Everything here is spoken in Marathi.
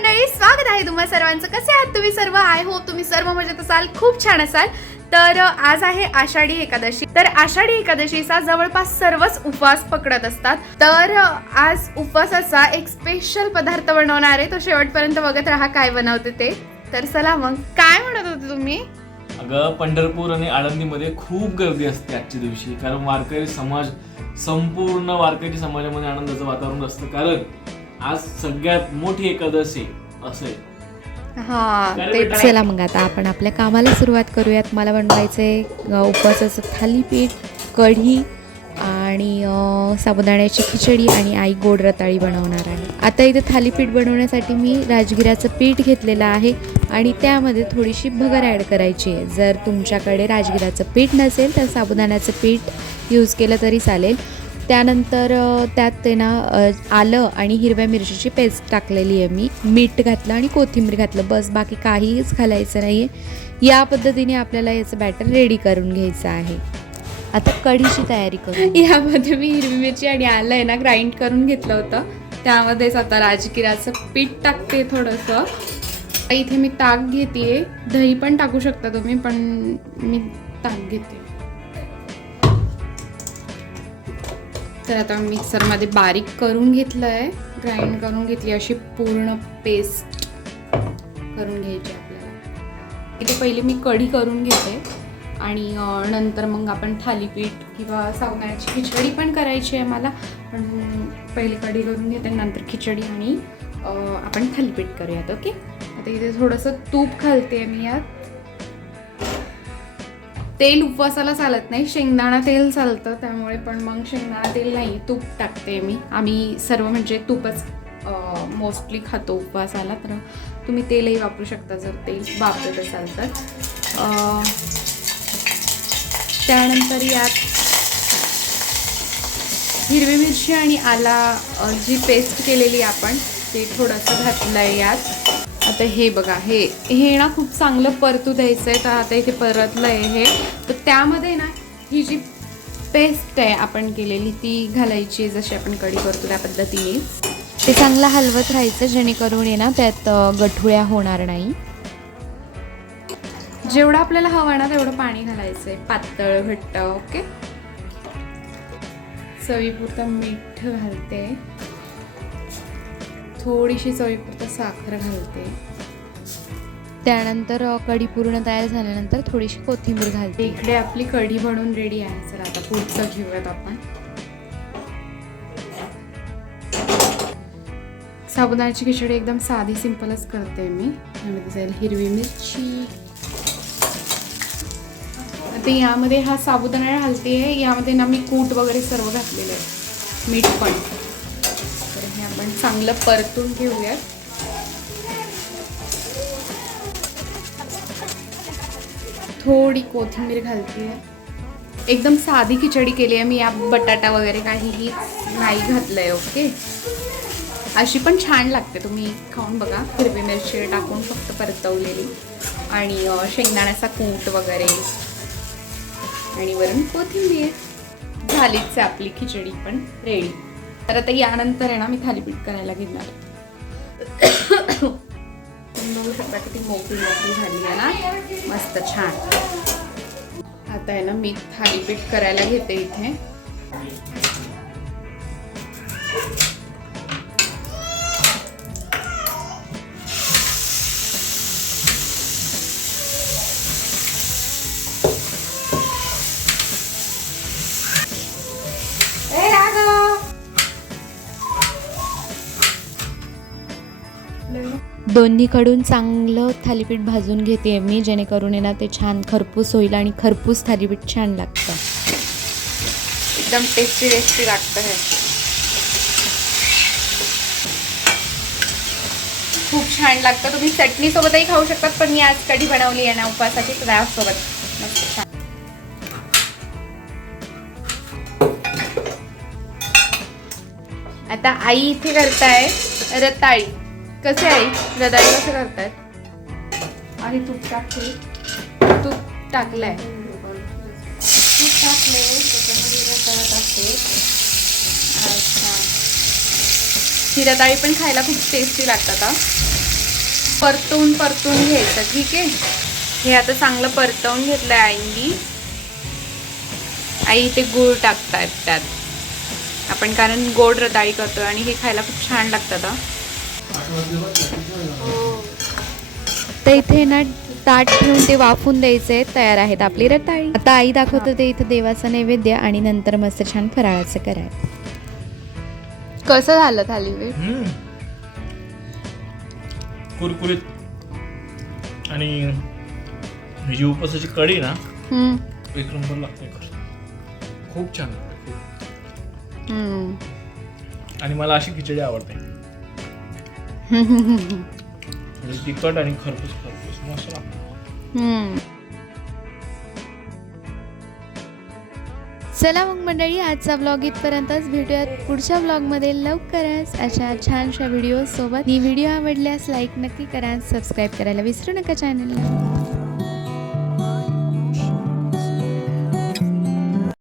मंडळी स्वागत आहे तुम्हा सर्वांचं. कसे आहात तुम्ही सर्व? आय होप तुम्ही सर्व मजेत असाल खूप छान असाल. तर आज आहे आषाढी एकादशी. तर आषाढी एकादशीचा जवळपास सर्वच उपवास पकडत असतात. तर आज उपवासाचा एक स्पेशल पदार्थ बनवणार आहे. तो शेवटपर्यंत बघत राहा काय बनवते ते. तर चला मग काय म्हणत होते तुम्ही? अगं पंढरपूर आणि आळंदीमध्ये खूप गर्दी असते आजच्या दिवशी. कारण वारकरी समाज संपूर्ण वारकरी समाजामध्ये आनंदाचं वातावरण असतं. कारण आज सगळ्यात मोठी एकादशी असेल. हा ते? चला मग आता आपण आपल्या कामाला सुरुवात करूयात. मला बनवायचे उपवासाचं थालीपीठ कढी आणि साबुदाण्याची खिचडी आणि आई गोड रताळी बनवणार आहे. आता इथे थालीपीठ बनवण्यासाठी मी राजगिराचं पीठ घेतलेलं आहे आणि त्यामध्ये थोडीशी भगर ॲड करायची आहे. जर तुमच्याकडे राजगिराचं पीठ नसेल तर साबुदाण्याचं पीठ यूज केलं तरी चालेल. त्यानंतर त्यात ते ना आलं आणि हिरव्या मिरचीची पेस्ट टाकलेली आहे मी. मीठ घातलं आणि कोथिंबीर घातलं. बस बाकी काहीच घालायचं नाही आहे या पद्धतीने आपल्याला याचं बॅटर रेडी करून घ्यायचं आहे. आता कढीची तयारी करू. यामध्ये मी हिरवी मिरची आणि आलं आहे ना ग्राइंड करून घेतलं होतं. त्यामध्येच आता राजगिराचं पीठ टाकते थोडंसं. इथे मी ताक घेते दही पण टाकू शकता तुम्ही पण मी ताक घेते तर आता मिक्सरमध्ये बारीक करून घेतलं आहे ग्राइंड करून घेतली अशी पूर्ण पेस्ट करून घ्यायची आपल्याला. इथे पहिले मी कढी करून घेते आणि नंतर मग आपण थालीपीठ किंवा सावण्याची खिचडी पण करायची आहे मला पण पहिले कढी करून घेते नंतर खिचडी आणि आपण थालीपीठ करूयात ओके? आता इथे थोडंसं तूप घालते मी यात. तेल उपवासाला चालत नाही शेंगदाणा तेल चालतं त्यामुळे पण मग शेंगदाणा तेल नाही तूप टाकते मी. आम्ही सर्व म्हणजे तूपच मोस्टली खातो उपवासाला तर तुम्ही तेलही वापरू शकता जर तेल वापरत असाल तर. त्यानंतर यात हिरवी मिरची आणि आला जी पेस्ट केलेली आपण ते थोडंसं घातलं आहे यात. आता हे बघा हे हे ना खूप चांगलं परतू द्यायचं आहे तर आता इथे परतलं आहे हे. तर त्यामध्ये ना ही जी पेस्ट आहे आपण केलेली ती घालायची जशी आपण कढी करतो त्या पद्धतीने. ते चांगलं हलवत राहायचं जेणेकरून आहे ना त्यात गठुळ्या होणार नाही. जेवढं आपल्याला हवं ना तेवढं पाणी घालायचं आहे पातळ घट्ट ओके? चवीपुरतं मीठ घालते. थोडीशी चवीपुरता साखर घालते. त्यानंतर कढी पूर्ण तयार झाल्यानंतर थोडीशी कोथिंबीर घालते. इकडे आपली कढी बनवून रेडी आहे चला आता पुढचं घेऊयात आपण. साबुदाण्याची खिचडी एकदम साधी सिंपलच करते मी. यामध्ये जाईल हिरवी मिरची. आता यामध्ये हा साबुदाणा घालते यामध्ये ना मी कूट वगैरे सर्व घातलेलं आहे. मीठ पण. आपण चांगलं परतून घेऊयात. थोडी कोथिंबीर घालते. एकदम साधी खिचडी केली आहे मी या बटाटा वगैरे काहीही नाही घातलं आहे ओके? अशी पण छान लागते तुम्ही खाऊन बघा. हिरवी मिरची टाकून फक्त परतवलेली. आणि शेंगदाण्याचा कूट वगैरे. आणि वरून कोथिंबीर. झालीच आहे आपली खिचडी पण रेडी. तर आता यानंतर आहे ना मी थालीपीठ करायला घेणार. तुम्ही बघू शकता किती मोकळी मोकळी झाली आहे ना. मस्त छान. आता आहे ना मी थालीपीठ करायला घेते इथे. दोन्हीकडून चांगलं थालीपीठ भाजून घेते मी जेणेकरून आहे ना ते छान खरपूस होईल आणि खरपूस थालीपीठ छान लागतं. एकदम टेस्टी टेस्टी लागतं हे. खूप छान लागतं. तुम्ही चटणीसोबतही खाऊ शकतात पण मी आज कढी बनवली आहे ना उपासाची तर मस्त छान. आता आई इथे करताय रताळी. कसे आई? रताळी कसं करतायत आणि तूप टाकते. तूप टाकलंय. तूप टाकले त्याच्यामध्ये रताळा टाकते. अच्छा. ही रताळी पण खायला खूप टेस्टी लागतात हा. परतून परतून घ्यायचं ठीक आहे? हे आता चांगलं परतवून घेतलंय आईंनी. आई ते गूळ टाकतात त्यात. आपण कारण गोड रताळी करतोय आणि हे खायला खूप छान लागतात हं. तर इथे ना ताट ठेवून ते वाफून द्यायचे तयार आहेत आपली रताळी. आता आई दाखवत ते इथं देवाचा नैवेद्य आणि नंतर मस्त छान फराळाचं करायचं. कसं झालं थालीपीठ हम्म. कुरकुरीत. आणि ही जी उपवासाची कढी ना हम्म, एक नंबर लागते. खूप छान. आणि मला अशी खिचडी आवडते. तिखट आणि खरपूस खरपूस मस्त चला मग मंडळी आजचा ब्लॉग इथपर्यंतच भेटूयात. पुढच्या ब्लॉगमध्ये लवकरच अशा छानशा व्हिडिओ सोबत. ही व्हिडिओ आवडल्यास लाईक नक्की करा सबस्क्राईब करायला विसरू नका चॅनलला